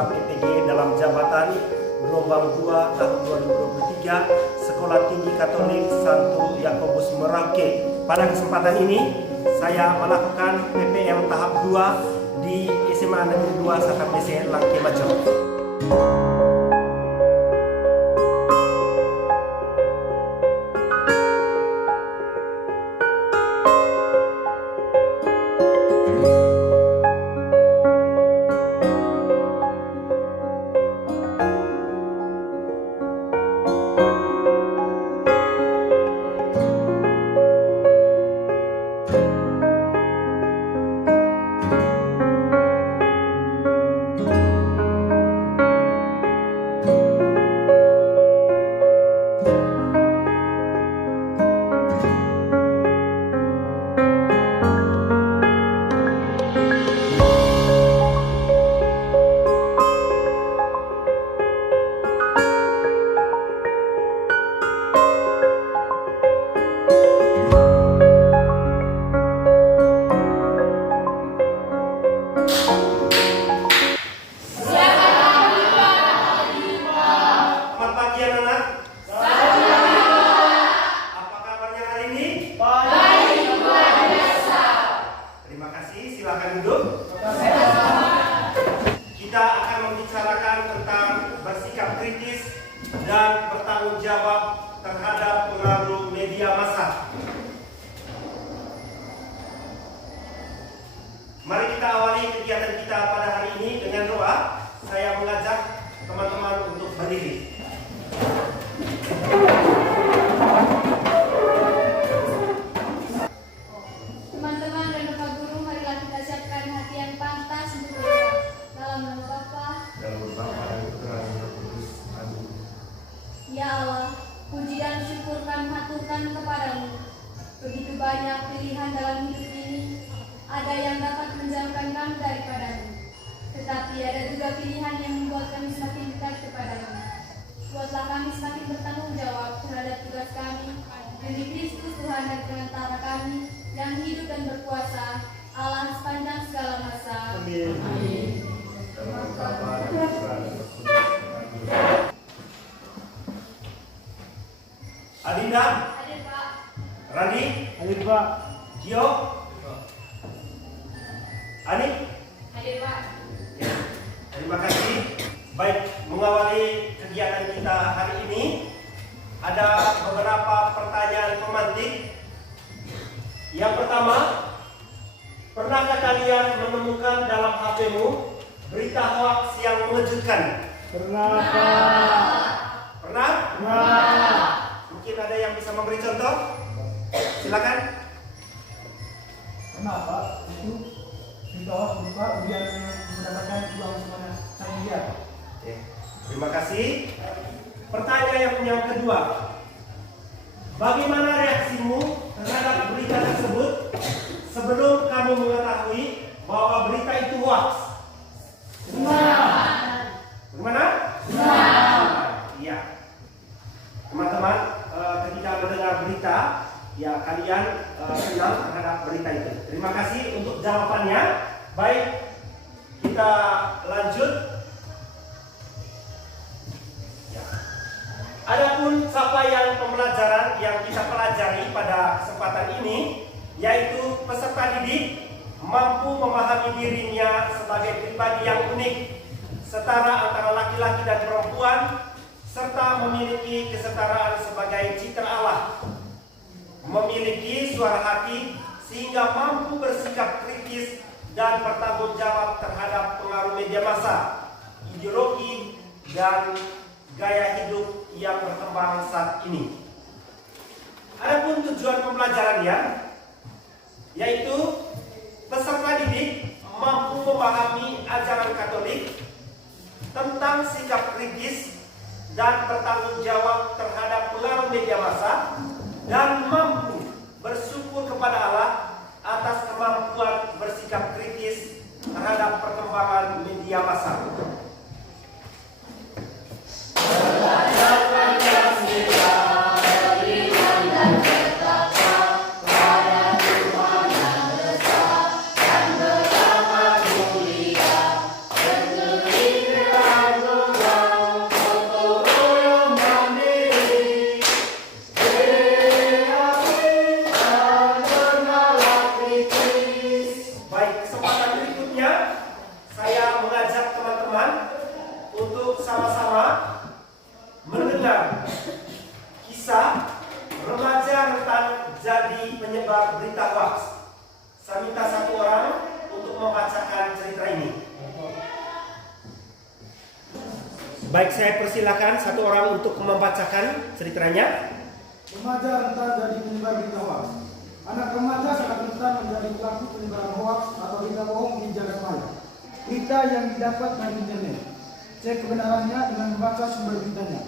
Masa PPG dalam jabatan gelombang 2 tahun 2023 Sekolah Tinggi Katolik Santo Yakobus Merauke. Pada kesempatan ini saya melakukan PPM tahap 2 di SMA Negeri 2 STMPC Langke Majo. Silakan duduk. Kita akan membicarakan tentang bersikap kritis dan bertanggung jawab terhadap pengaruh media massa. Mari kita awali kegiatan kita pada hari ini dengan doa. Saya mengajak teman-teman untuk berdiri. Ya Allah, puji dan syukur kami haturkan kepadamu. Begitu banyak pilihan dalam hidup ini, ada yang dapat menjauhkan kami daripadamu, tetapi ada juga pilihan yang membuat kami semakin dekat kepadamu. Buatlah kami semakin bertanggung jawab terhadap tugas kami, demi Kristus Tuhan dan Penantara kami, yang hidup dan berkuasa, Allah sepanjang segala masa. Amin. Amin. Adinda, Hadir Pak. Rani, Hadir Pak. Gio, Ani. Hadir Pak. Ya, terima kasih. Baik, mengawali kegiatan kita hari ini, ada beberapa pertanyaan pemantik. Yang pertama, pernahkah kalian menemukan dalam HP-mu berita hoax yang mengejutkan? Pernah Pak. Pernah? Pernah. Mungkin ada yang bisa memberi contoh? Silakan. Pernah Pak. Itu contoh berupa ujian mendapatkan uang sebanyak $1 miliar. Oke, terima kasih. Pertanyaan yang kedua, bagaimana reaksimu terhadap berita tersebut sebelum kamu mengetahui bahwa berita itu hoax? Bagaimana? Iya. Teman-teman, ketika mendengar berita, ya kalian senang terhadap berita itu. Terima kasih untuk jawabannya. Baik, kita lanjut. Ya. Adapun capaian pembelajaran yang kita pelajari pada kesempatan ini, yaitu peserta didik mampu memahami dirinya sebagai pribadi yang unik, setara antara laki-laki dan perempuan, serta memiliki kesetaraan sebagai citra Allah, memiliki suara hati sehingga mampu bersikap kritis dan bertanggung jawab terhadap pengaruh media massa, ideologi, dan gaya hidup yang berkembang saat ini. Adapun tujuan pembelajarannya, yaitu peserta didik mampu memahami ajaran Katolik tentang sikap kritis dan bertanggung jawab terhadap pengaruh media massa, dan mampu bersyukur kepada Allah atas kemampuan bersikap kritis terhadap perkembangan media massa. mendengar kisah remaja rentan jadi penyebar berita hoax. Saya minta satu orang untuk membacakan cerita ini. Baik, saya persilakan satu orang untuk membacakan ceritanya. Remaja rentan jadi penyebar berita hoax. Anak remaja sangat rentan menjadi pelaku penyebaran hoax atau berita bohong di jagat maya. Berita yang didapat dari internet. Cek kebenarannya dengan membaca sumber beritanya.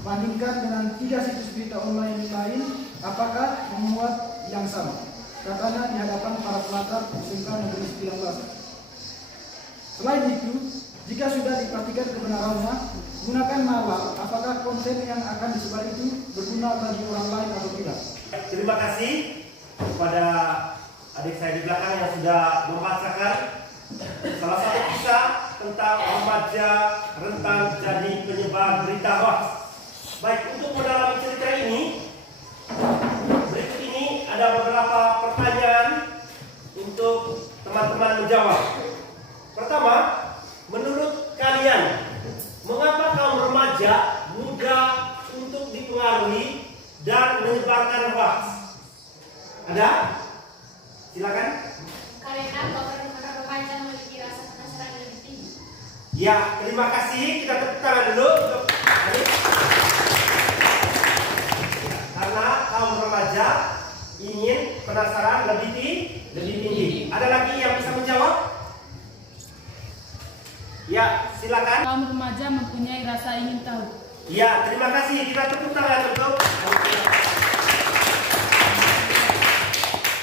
Bandingkan dengan 3 situs berita online lain, apakah memuat yang sama? Katanya di hadapan para pelajar SMK Negeri 19. Selain itu, jika sudah dipastikan kebenarannya, gunakan nalar apakah konten yang akan disebar itu berguna bagi orang lain atau tidak. Terima kasih kepada adik saya di belakang yang sudah membacakan salah satu kisah tentang remaja rentan jadi penyebar berita hoax. Baik, untuk mendalami cerita ini, berikut ini ada beberapa pertanyaan untuk teman-teman menjawab. Pertama, menurut kalian, mengapa kaum remaja mudah untuk dipengaruhi dan menyebarkan hoax? Ada? Silakan. Karena beberapa remaja memiliki rasa penasaran yang lebih tinggi. Ya, terima kasih. Kita tepuk tangan dulu untuk ini. Karena kaum remaja ingin penasaran lebih tinggi. Ada lagi yang bisa menjawab? Ya, silakan. Kaum remaja mempunyai rasa ingin tahu. Ya, terima kasih. Kita tepuk tangan untuk.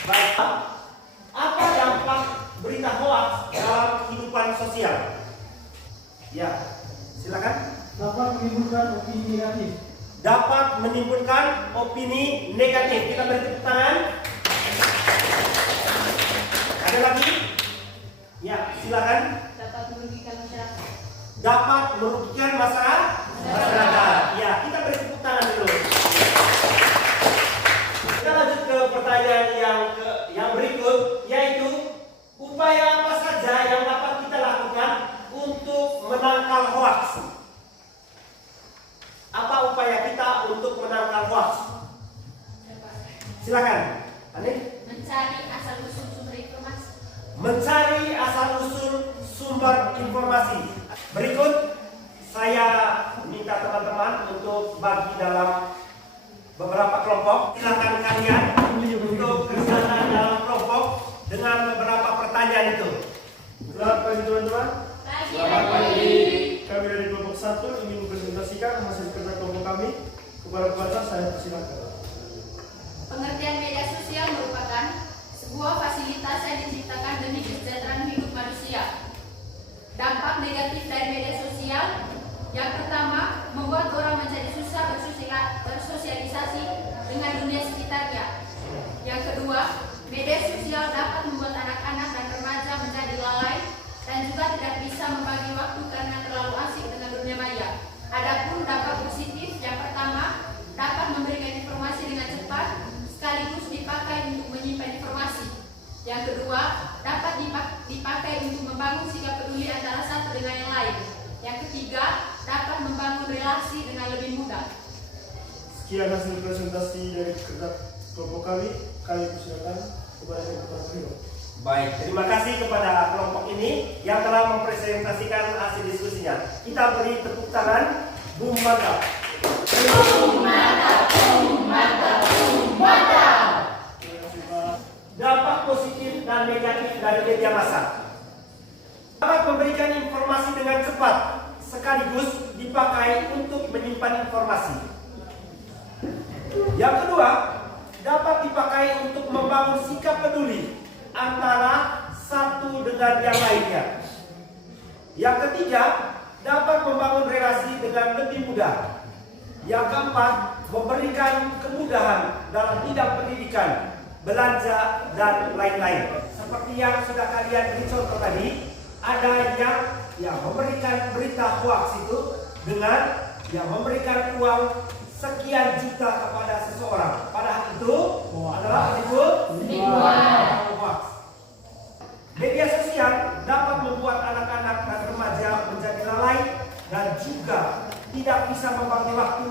Baik. Apa dampak berita hoax dalam kehidupan sosial? Ya, silakan. Dapat menimbulkan opini negatif. Dapat menimbulkan opini negatif. Kita beri tepuk tangan. Ada lagi? Ya, silakan. Dapat merugikan masyarakat. Dapat merugikan masyarakat. Ya, kita beri tepuk tangan dulu. Kita lanjut ke pertanyaan yang berikut, yaitu upaya apa saja yang dapat kita lakukan untuk menangkal hoax? Apa upaya kita untuk menangkal hoax? Silakan, Ani. Mencari asal-usul sumber informasi. Mencari asal-usul sumber informasi. Berikut saya minta teman-teman untuk bagi dalam beberapa kelompok. Silakan kalian untuk kerjasama dalam kelompok dengan beberapa pertanyaan itu. Selamat pagi teman-teman. Selamat pagi. Kami dari kelompok 1 ingin mempresentasikan hasil kerja kelompok kami kepada peserta. Saya persilakan. Pengertian media sosial merupakan sebuah fasilitas yang diciptakan demi kesejahteraan hidup manusia. Dampak negatif dari media sosial, yang pertama, membuat orang menjadi susah bersosialisasi dengan dunia sekitarnya. Yang kedua, media sosial dapat membuat anak-anak dan remaja menjadi lalai dan juga tidak bisa membagi waktu karena terlalu asik dengan dunia maya. Adapun dampak positif, yang pertama, dapat memberikan informasi dengan cepat sekaligus dipakai untuk menyimpan informasi. Yang kedua, dapat dipakai untuk membangun sikap peduli antara satu dengan yang lain. Yang ketiga, dapat membangun relasi dengan lebih mudah. Sekian hasil presentasi dari kerja kelompok kami. Kami persilakan kepada kelompok Hero. Baik, terima kasih kepada kelompok ini yang telah mempresentasikan hasil diskusinya. Kita beri tepuk tangan. Boom, mantap. Boom, mantap, boom, mantap, boom, mantap. Terima kasih Pak. Dampak positif dan negatif dari media massa. Dapat memberikan informasi dengan cepat sekaligus dipakai untuk menyimpan informasi. Yang kedua, dapat dipakai untuk membangun sikap peduli antara satu dengan yang lainnya. Yang ketiga, dapat membangun relasi dengan lebih mudah. Yang keempat, memberikan kemudahan dalam bidang pendidikan, belanja, dan lain-lain. Seperti yang sudah kalian beri contoh tadi, ada yang memberikan berita hoax itu dengan yang memberikan uang sekian juta kepada seseorang. Padahal itu adalah hoax. Media sosial dapat membuat anak-anak dan remaja menjadi lalai dan juga tidak bisa membagi waktu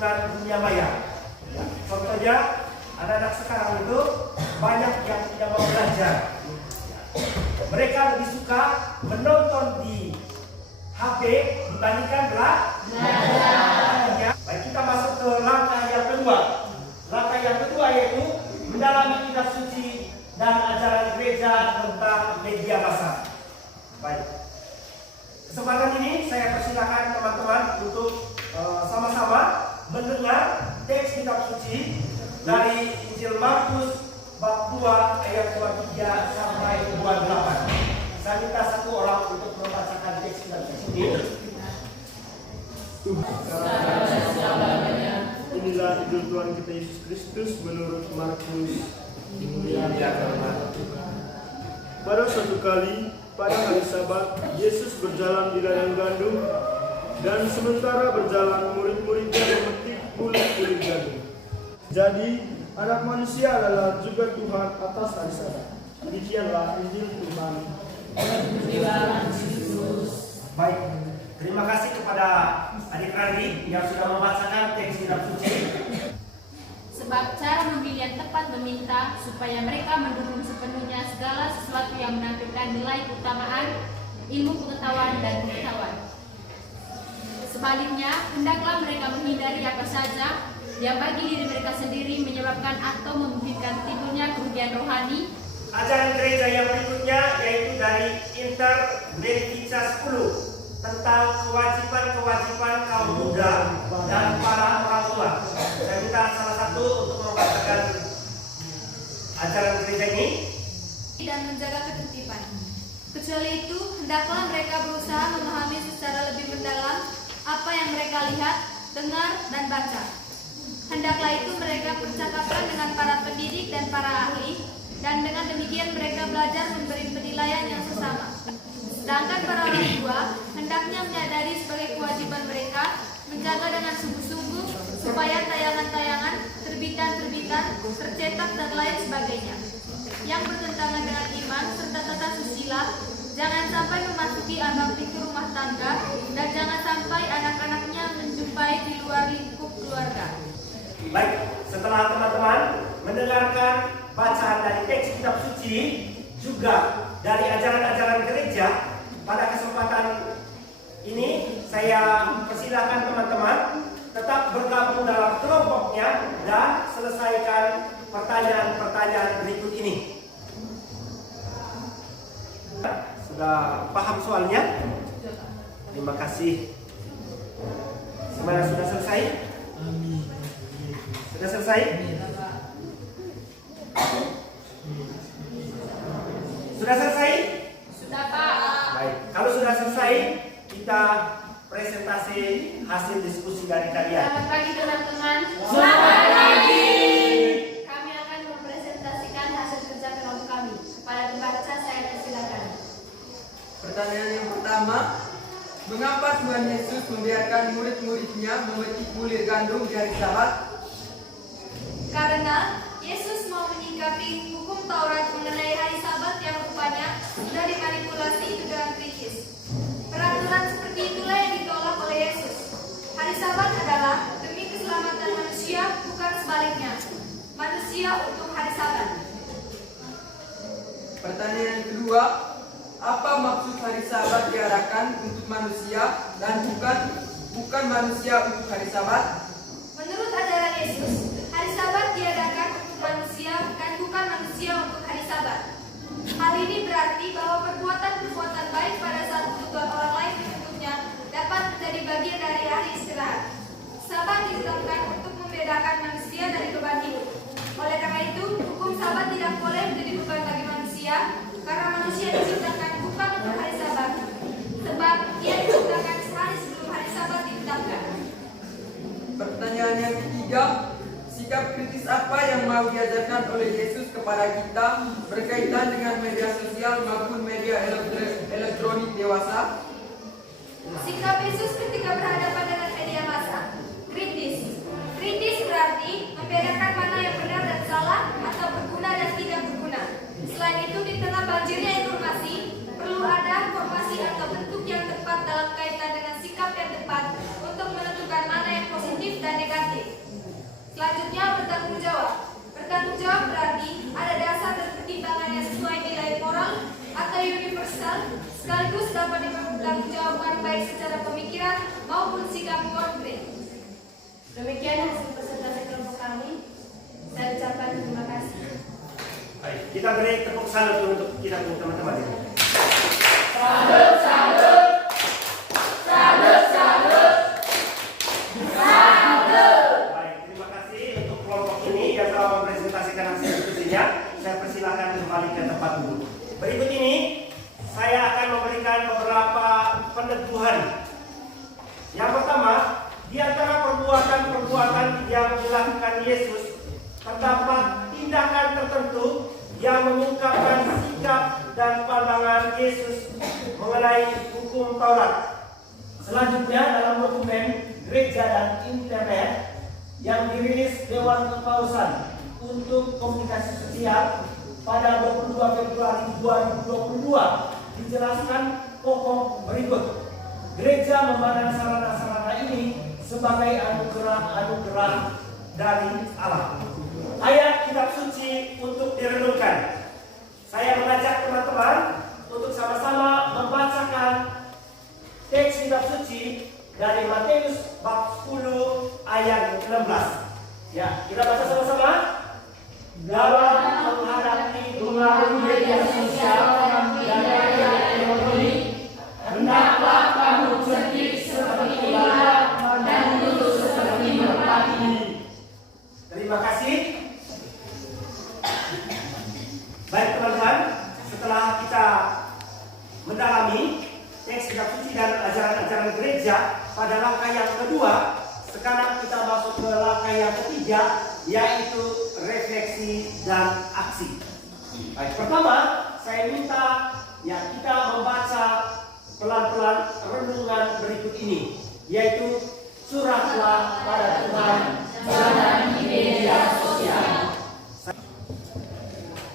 lingkungan dunia maya. Ya, contohnya anak-anak sekarang itu banyak yang tidak mau belajar. Mereka lebih suka menonton di HP dibandingkan belajar. Baik, kita masuk ke langkah yang kedua. Langkah yang kedua yaitu mendalami kitab suci dan ajaran gereja tentang media massa. Baik, kesempatan ini saya persilakan teman-teman untuk sama-sama mendengar teks kitab suci dari Injil Markus bab 2 ayat 23 sampai 28. Saya minta satu orang untuk membacakan teks kitab suci ini. Inilah Injil Tuhan kita Yesus Kristus menurut Markus. Pada suatu kali, pada hari Sabat, Yesus berjalan di ladang gandum, dan sementara berjalan murid-muridnya memetik kulit-kulit gandum. Jadi, Anak Manusia adalah juga Tuhan atas hari Sabat. Demikianlah Injil Tuhan. Baik, terima kasih kepada adik Randi yang sudah membacakan teks kitab suci. Sebab cara memilih yang tepat meminta supaya mereka mendukung sepenuhnya segala sesuatu yang menampilkan nilai keutamaan, ilmu pengetahuan dan pengetahuan. Sebaliknya, hendaklah mereka menghindari apa saja yang bagi diri mereka sendiri menyebabkan atau memungkinkan timbulnya kerugian rohani. Ajaran gereja yang berikutnya yaitu dari Inter Leviticus 10 tentang kewajiban-kewajiban kaum muda dan para orang tua. Saya minta salah satu untuk membacakan ajaran gereja ini. Dan menjaga ketertiban. Kecuali itu, hendaklah mereka berusaha memahami secara lebih mendalam apa yang mereka lihat, dengar, dan baca. Hendaklah itu mereka percakapkan dengan para pendidik dan para ahli, dan dengan demikian mereka belajar memberi penilaian yang sesama. Sedangkan para orang tua hendaknya menyadari sebagai kewajiban mereka menjaga dengan sungguh-sungguh supaya tayangan-tayangan, terbitan-terbitan, tercetak dan lain sebagainya yang bertentangan dengan iman serta tata susila jangan sampai memasuki ambang pintu rumah tangga, dan jangan sampai anak-anaknya menjumpai di luar lingkup keluarga. Baik, setelah teman-teman mendengarkan bacaan dari teks kitab suci juga dari ajaran-ajaran gereja, pada kesempatan ini saya persilakan teman-teman tetap bergabung dalam kelompoknya dan selesaikan pertanyaan-pertanyaan berikut ini. Sudah paham soalnya? Terima kasih. Semuanya sudah selesai? Sudah selesai? Sudah selesai? Sudah, Pak. Baik, kalau sudah selesai, kita presentasi hasil diskusi dari kalian. Selamat pagi teman-teman. Selamat pagi. Kami akan mempresentasikan hasil kerja kelompok kami. Kepada pembaca saya persilakan. Pertanyaan yang pertama, mengapa Tuhan Yesus membiarkan murid-muridnya memetik bulir gandum di hari Sabat? Karena Yesus mau menyikapi hukum Taurat mengenai hari Sabat yang rupanya sudah dimanipulasi itu dengan kritis. Peraturan seperti itulah yang ditolak oleh Yesus. Hari Sabat adalah demi keselamatan manusia, bukan sebaliknya. Manusia untuk hari Sabat. Pertanyaan yang kedua, apa maksud hari Sabat diadakan untuk manusia dan bukan manusia untuk hari Sabat? Menurut ajaran Yesus, hari Sabat diadakan untuk manusia dan bukan manusia untuk hari Sabat. Hal ini berarti bahwa perbuatan-perbuatan baik pada saat kebutuhan orang lain menuntutnya dapat menjadi bagian dari hari istirahat. Sabat ditetapkan untuk membedakan manusia dari beban hidup. Oleh karena itu, hukum Sabat tidak boleh menjadi beban bagi manusia, karena manusia diciptakan bukan untuk hari Sabat, sebab ia diciptakan sehari sebelum hari Sabat ditetapkan. Pertanyaan yang ketiga, sikap kritis apa yang mau diajarkan oleh Yesus kepada kita berkaitan dengan media sosial maupun media elektronik dewasa? Sikap Yesus ketika berhadapan dengan media massa, kritis. Kritis berarti membedakan mana yang benar dan salah, atau berguna dan tidak berguna. Selain itu, di tengah banjirnya informasi, perlu ada formasi atau bentuk yang tepat dalam kaitan dengan sikap yang tepat untuk menentukan mana yang positif dan negatif. Selanjutnya bertanggung jawab. Bertanggung jawab berarti ada dasar dan pertimbangan yang sesuai nilai moral atau universal, sekaligus dapat dipertanggungjawabkan baik secara pemikiran maupun sikap konkret. Demikian hasil presentasi kelompok kami. Saya ucapkan terima kasih. Baik, kita beri tepuk salut untuk kita teman-teman ini. Salut, salut. Salut, salut. Baik, terima kasih untuk kelompok ini yang telah mempresentasikan hasil diskusinya. Saya persilakan kembali ke tempat duduk. Berikut ini saya akan memberikan beberapa peneguhan. Yang pertama, di antara perbuatan-perbuatan yang dilakukan Yesus terdapat tindakan tertentu yang mengungkapkan sikap dan pandangan Yesus mengenai hukum Taurat. Selanjutnya dalam dokumen gereja dan internet yang dirilis Dewan Kepausan untuk Komunikasi Sosial pada 22 Februari 2022 dijelaskan pokok berikut. Gereja memandang sarana-sarana ini sebagai anugerah dari Allah. Ayat kitab suci untuk direnungkan. Saya mengajak teman-teman untuk sama-sama membacakan teks kitab suci dari Matius bab 10 ayat 16. Ya, kita baca sama-sama. Dalam menghadapi pengaruh media sosial dan media elektronik, hendaklah kamu cerdik seperti ular dan lurus seperti merpati. Terima kasih. Baik teman-teman, setelah kita mendalami teks kitab suci dan ajaran-ajaran gereja pada langkah yang kedua, sekarang kita masuk ke langkah yang ketiga, yaitu refleksi dan aksi. Baik, pertama saya minta ya kita membaca pelan-pelan renungan berikut ini, yaitu curhatlah pada Tuhan, jangan di media sosial.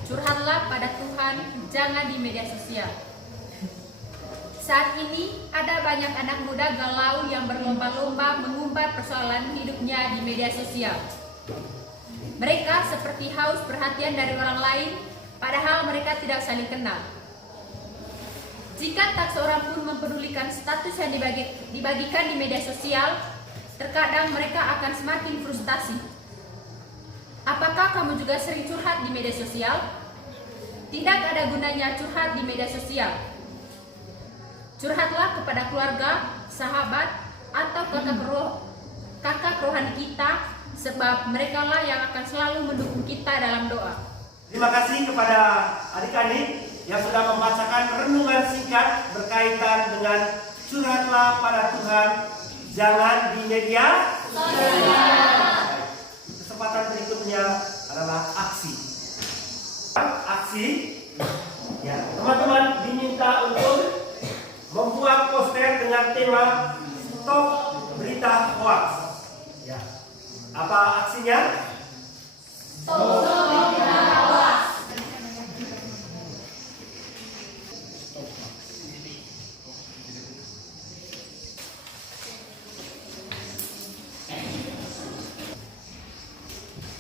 Curhatlah pada Tuhan, jangan di media sosial. Saat ini ada banyak anak muda galau yang berlomba-lomba mengumbar persoalan hidupnya di media sosial. Mereka seperti haus perhatian dari orang lain, padahal mereka tidak saling kenal. Jika tak seorang pun mempedulikan status yang dibagikan di media sosial, terkadang mereka akan semakin frustasi. Apakah kamu juga sering curhat di media sosial? Tidak ada gunanya curhat di media sosial. Curhatlah kepada keluarga, sahabat, atau kakak rohani kita, sebab merekalah yang akan selalu mendukung kita dalam doa. Terima kasih kepada adik-adik yang sudah membacakan renungan singkat berkaitan dengan curhatlah pada Tuhan, jangan di media sosial. Kesempatan berikutnya adalah aksi. Aksi, ya teman-teman diminta untuk membuat poster dengan tema Stop Berita Hoax. Ya. Apa aksinya? Stop berita hoax.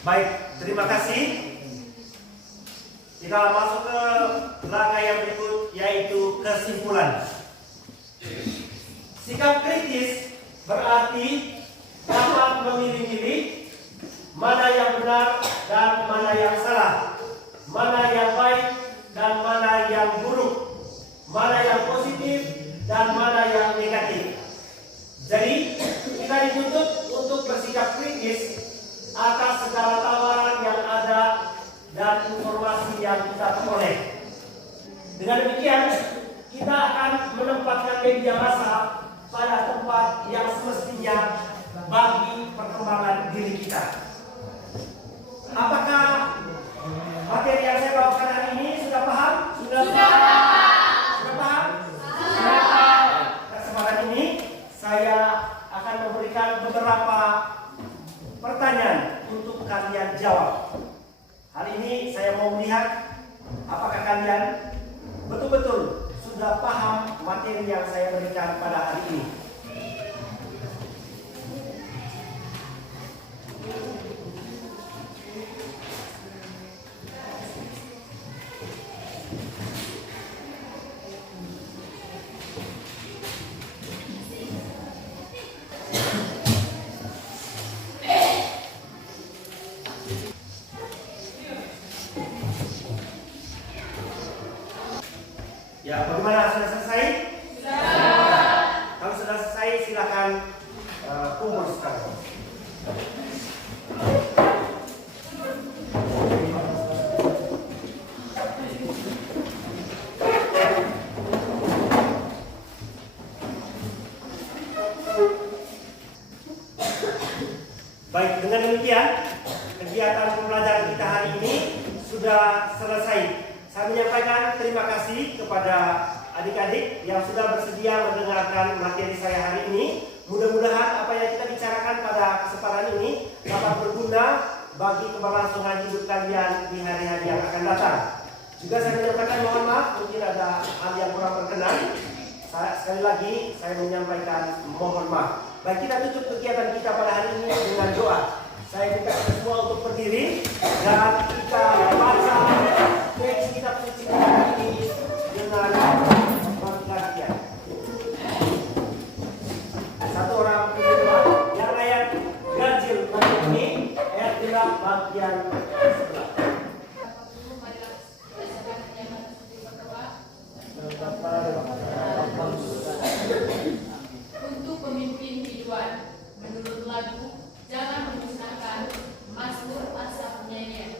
Baik, terima kasih. Kita masuk ke langkah yang berikut, yaitu kesimpulan. Sikap kritis berarti dapat memilih-milih mana yang benar dan mana yang salah, mana yang baik dan mana yang buruk, mana yang positif dan mana yang negatif. Jadi kita dituntut untuk bersikap kritis atas segala tawaran yang ada dan informasi yang kita peroleh. Dengan demikian, kita akan menempatkan media massa pada tempat yang semestinya bagi perkembangan diri kita. Apakah materi yang saya bawakan hari ini sudah paham? Sudah paham? Kesempatan ini saya akan memberikan beberapa pertanyaan untuk kalian jawab. Hari ini saya mau melihat apakah kalian betul-betul sudah paham materi yang saya berikan pada hari ini. teruskan. Baik, dengan demikian kegiatan pembelajaran kita hari ini sudah selesai. Saya menyampaikan terima kasih kepada adik-adik yang sudah bersedia mendengarkan materi saya hari ini. Mudah-mudahan apa yang kita bicarakan pada kesempatan ini dapat berguna bagi keberlangsungan hidup kalian di hari-hari yang akan datang. Juga saya menyampaikan mohon maaf mungkin ada hal yang kurang berkenan. Sekali lagi saya menyampaikan mohon maaf. Baik, kita tutup kegiatan kita pada hari ini dengan doa. Saya minta semua untuk berdiri dan kita baca teks kitab suci ini dengan bergantian. Satu orang berdoa yang ayat ganjil untuk ini ayat 8 bagian 11. Untuk pemimpin biduan, menurut lagu, jangan memusnahkan Mazmur Asaf nyanyian.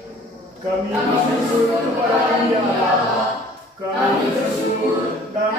Kami bersyukur kepada-Mu ya Allah. Kami bersyukur dan